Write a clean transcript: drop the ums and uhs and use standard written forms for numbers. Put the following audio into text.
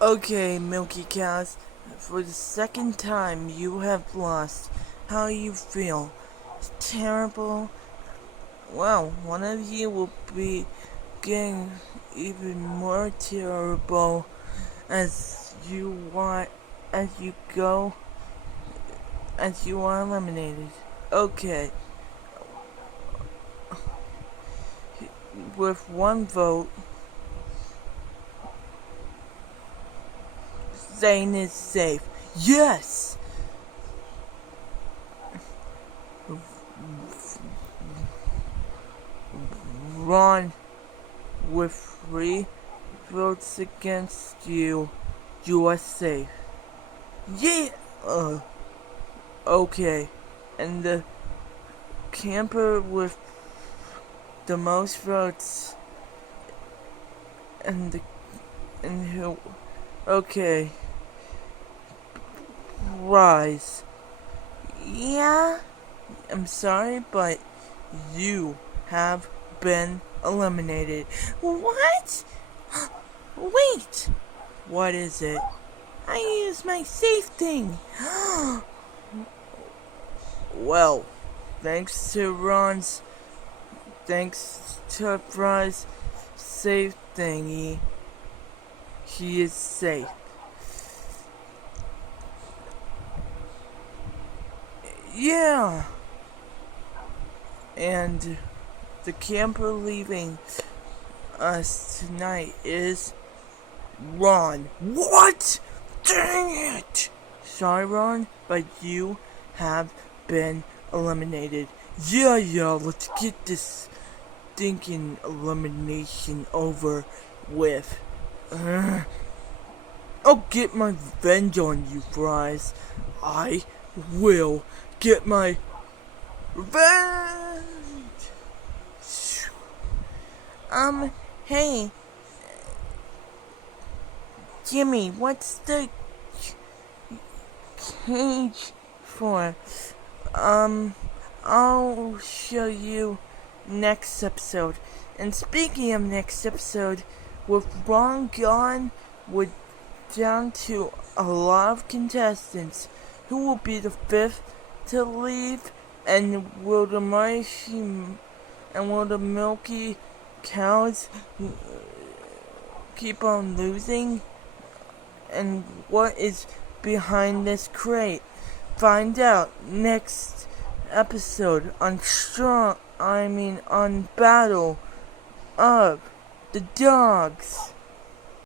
Okay, Milky Cows, for the second time you have lost. How you feel? Terrible? Well, one of you will be getting even more terrible as you go, as you are eliminated. Okay, with one vote, Zane is safe. Yes! Ron, with 3 votes against you, you are safe. Yeah! Okay. And the camper with the most votes and who, okay, Rise. Yeah, I'm sorry, but you have been eliminated. What? Wait! What is it? I used my safe thing. Well, thanks to Rise safe thingy, he is safe. Yeah! And the camper leaving us tonight is Ron. What? Dang it! Sorry, Ron, but you have been eliminated. Yeah, let's get this stinking elimination over with. I'll get my revenge on you, Fries. I will get my revenge! Hey, Jimmy, what's the cage for? I'll show you next episode. And speaking of next episode, with Ron gone, we're down to a lot of contestants. Who will be the 5th to leave? And will the Milky Cows keep on losing? And what is behind this crate? Find out next episode on on Battle of the Dogs.